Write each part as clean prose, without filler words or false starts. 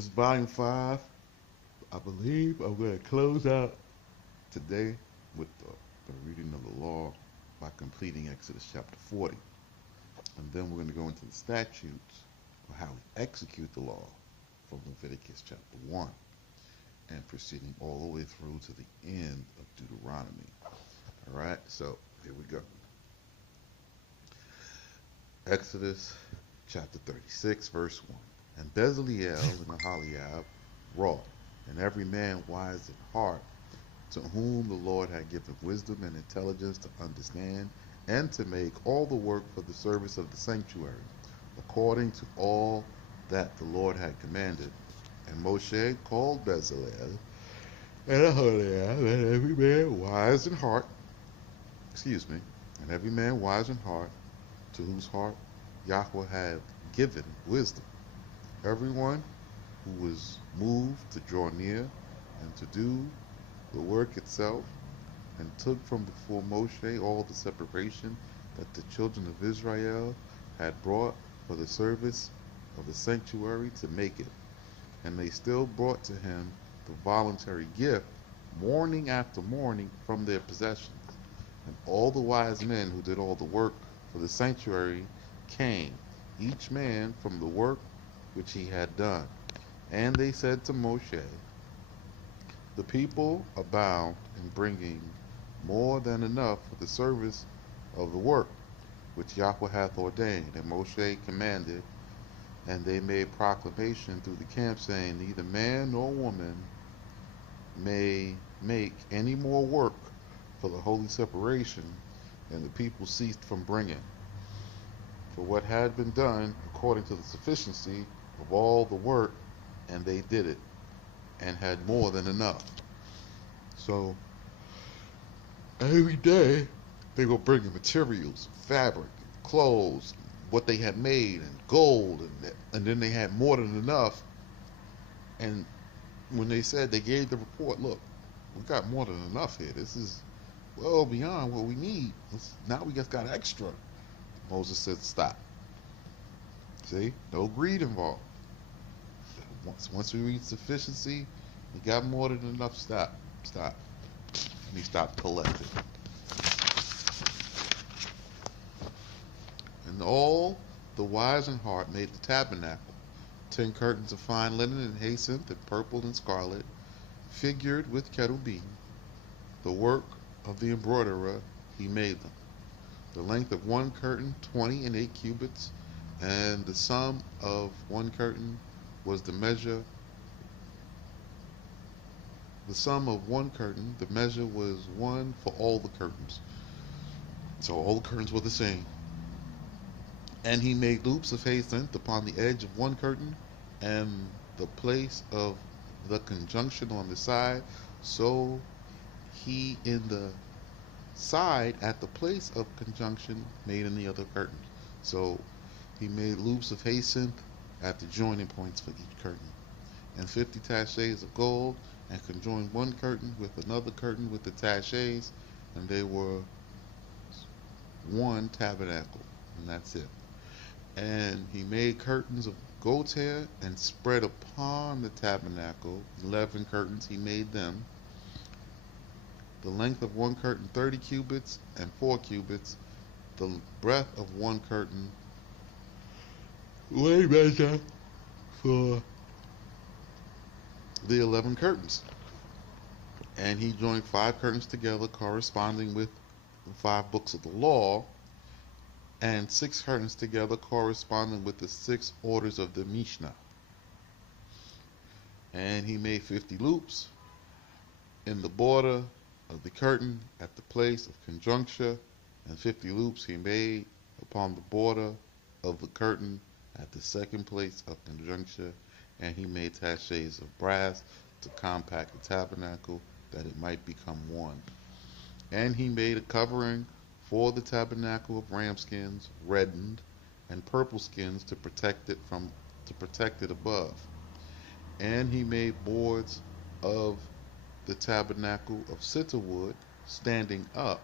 This is volume 5. I believe I'm going to close out today with the reading of the law by completing Exodus chapter 40. And then we're going to go into the statutes of how we execute the law from Leviticus chapter 1 and proceeding all the way through to the end of Deuteronomy. All right, so here we go. Exodus chapter 36, verse 1. And Bezaleel and Aholiab wrought, and every man wise in heart, to whom the Lord had given wisdom and intelligence to understand and to make all the work for the service of the sanctuary, according to all that the Lord had commanded. And Moshe called Bezalel and Aholiab, and every man wise in heart, and every man wise in heart, to whose heart Yahweh had given wisdom. Everyone who was moved to draw near and to do the work itself, and took from before Moshe all the separation that the children of Israel had brought for the service of the sanctuary to make it. And they still brought to him the voluntary gift morning after morning from their possessions. And all the wise men who did all the work for the sanctuary came, each man from the work which he had done. And they said to Moshe, the people abound in bringing more than enough for the service of the work which Yahweh hath ordained. And Moshe commanded, and they made proclamation through the camp, saying, neither man nor woman may make any more work for the holy separation. And the people ceased from bringing, for what had been done according to the sufficiency of all the work, and they did it, and had more than enough. So every day they were bringing materials, fabric, clothes, what they had made, and gold, and then they had more than enough. And when they said, they gave the report, look, we got more than enough here. This is well beyond what we need. Now we just got extra. Moses said, stop. See, no greed involved. Once we reach sufficiency, we got more than enough. Stop. And he stopped collecting. And all the wise in heart made the tabernacle, 10 curtains of fine linen and jacinth and purple and scarlet, figured with cherubim. The work of the embroiderer he made them. The length of one curtain 20 and 8 cubits, and the sum of one curtain was the measure. The sum of one curtain, the measure was one for all the curtains. So all the curtains were the same. And he made loops of jacinth upon the edge of one curtain, and the place of the conjunction on the side. So he in the side at the place of conjunction made in the other curtains. So he made loops of jacinth at the joining points for each curtain, and 50 taches of gold, and conjoined one curtain with another curtain with the taches, and they were one tabernacle, and that's it. And he made curtains of goat's hair and spread upon the tabernacle 11 curtains. He made them. The length of one curtain 30 cubits and 4 cubits. The breadth of one curtain way measure for the 11 curtains. And he joined 5 curtains together corresponding with the 5 books of the law, and 6 curtains together corresponding with the 6 orders of the Mishnah. And he made 50 loops in the border of the curtain at the place of conjuncture, and 50 loops he made upon the border of the curtain at the second place of conjuncture. And he made taches of brass to compact the tabernacle, that it might become one. And he made a covering for the tabernacle of ram skins, reddened, and purple skins to protect it above. And he made boards of the tabernacle of cedar wood, standing up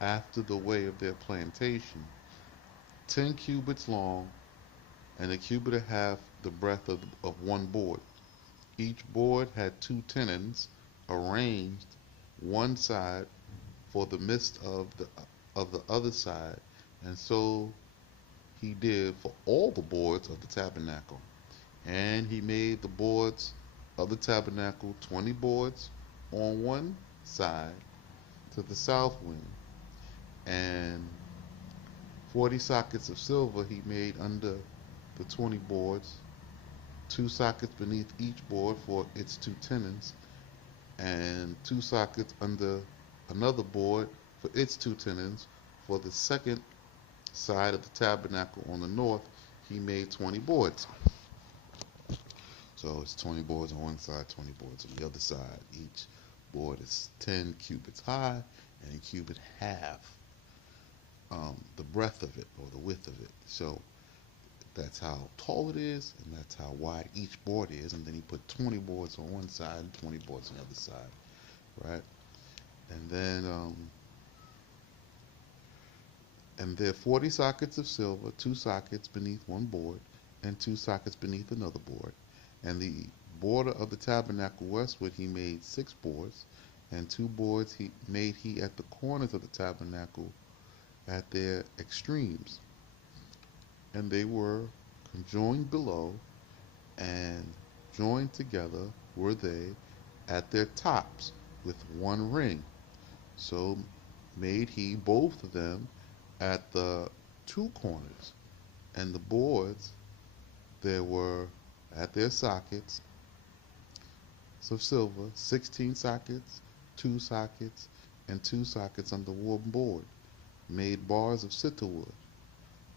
after the way of their plantation, 10 cubits long, and a cubit and a half the breadth of one board. Each board had two tenons arranged one side for the midst of the other side, and so he did for all the boards of the tabernacle. And he made the boards of the tabernacle 20 boards on one side to the south wing, and 40 sockets of silver he made under the 20 boards, two sockets beneath each board for its two tenons, and two sockets under another board for its two tenons. For the second side of the tabernacle on the north, he made 20 boards. So it's 20 boards on one side, 20 boards on the other side. Each board is 10 cubits high and a cubit half the breadth of it or the width of it. So that's how tall it is, and that's how wide each board is. And then he put 20 boards on one side and 20 boards on the other side, right? And then and there are 40 sockets of silver, two sockets beneath one board, and two sockets beneath another board. And the border of the tabernacle westward he made 6 boards, and 2 boards he at the corners of the tabernacle at their extremes. And they were conjoined below, and joined together were they at their tops with one ring. So made he both of them at the two corners, and the boards there were at their sockets of silver, 16 sockets, 2 sockets, and 2 sockets on the one board, made bars of cedar wood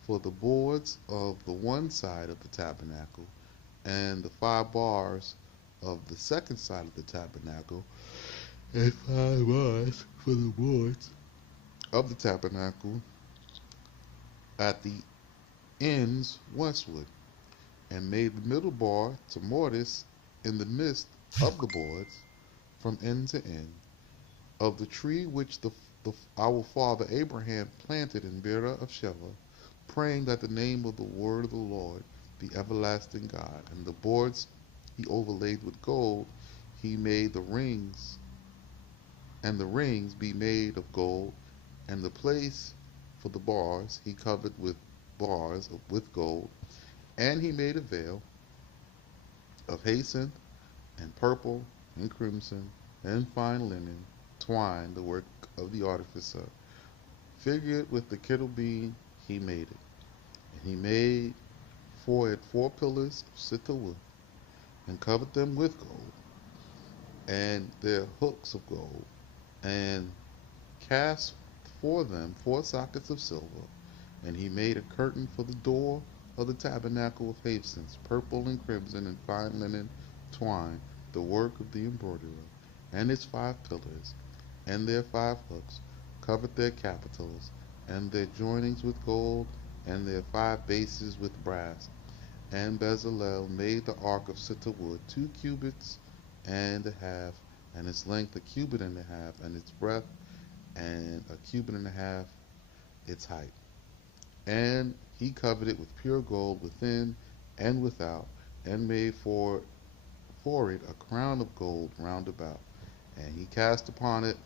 for the boards of the one side of the tabernacle, and the 5 bars of the second side of the tabernacle, and 5 bars for the boards of the tabernacle at the ends westward, and made the middle bar to mortise in the midst of the boards from end to end, of the tree which our father Abraham planted in Beerah of Sheva, praying that the name of the word of the Lord, the everlasting God. And the boards he overlaid with gold. He made the rings, and the rings be made of gold, and the place for the bars he covered with bars with gold. And he made a veil of jacinth and purple and crimson and fine linen, twine, the work of the artificer. Figured with the cherubim he made it. And he made for it 4 pillars of cedar wood, and covered them with gold, and their hooks of gold, and cast for them 4 sockets of silver. And he made a curtain for the door of the tabernacle of jacinth, purple and crimson and fine linen twine, the work of the embroiderer, and its 5 pillars, and their 5 hooks, covered their capitals, and their joinings with gold, and their 5 bases with brass. And Bezalel made the ark of cedar wood, 2 cubits and a half, and its length a cubit and a half, and its breadth and a cubit and a half its height. And he covered it with pure gold within and without, and made for it a crown of gold round about. And he cast upon it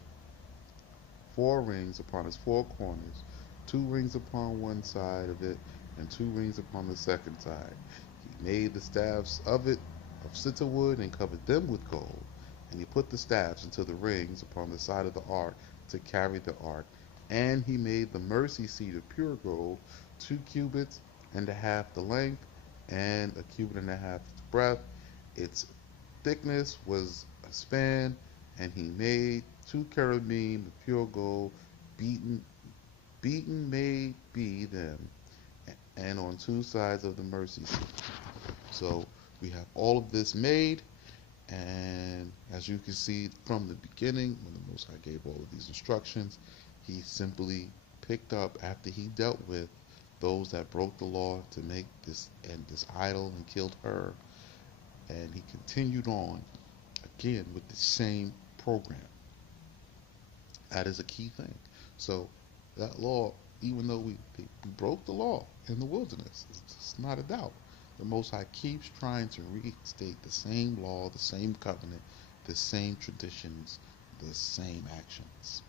4 rings upon its 4 corners, 2 rings upon one side of it, and 2 rings upon the second side. He made the staves of it of cedar wood, and covered them with gold. And he put the staves into the rings upon the side of the ark to carry the ark. And he made the mercy seat of pure gold, 2 cubits and a half the length, and a cubit and a half its breadth. Its thickness was a span. And he made 2 cherubim of pure gold, beaten, beaten may be them, and on 2 sides of the mercy seat. So we have all of this made, and as you can see from the beginning, when the Most High gave all of these instructions, he simply picked up after he dealt with those that broke the law to make this idol and killed her, and he continued on again with the same program. That is a key thing. So that law, even though we broke the law in the wilderness, it's not a doubt. The Most High keeps trying to reinstate the same law, the same covenant, the same traditions, the same actions.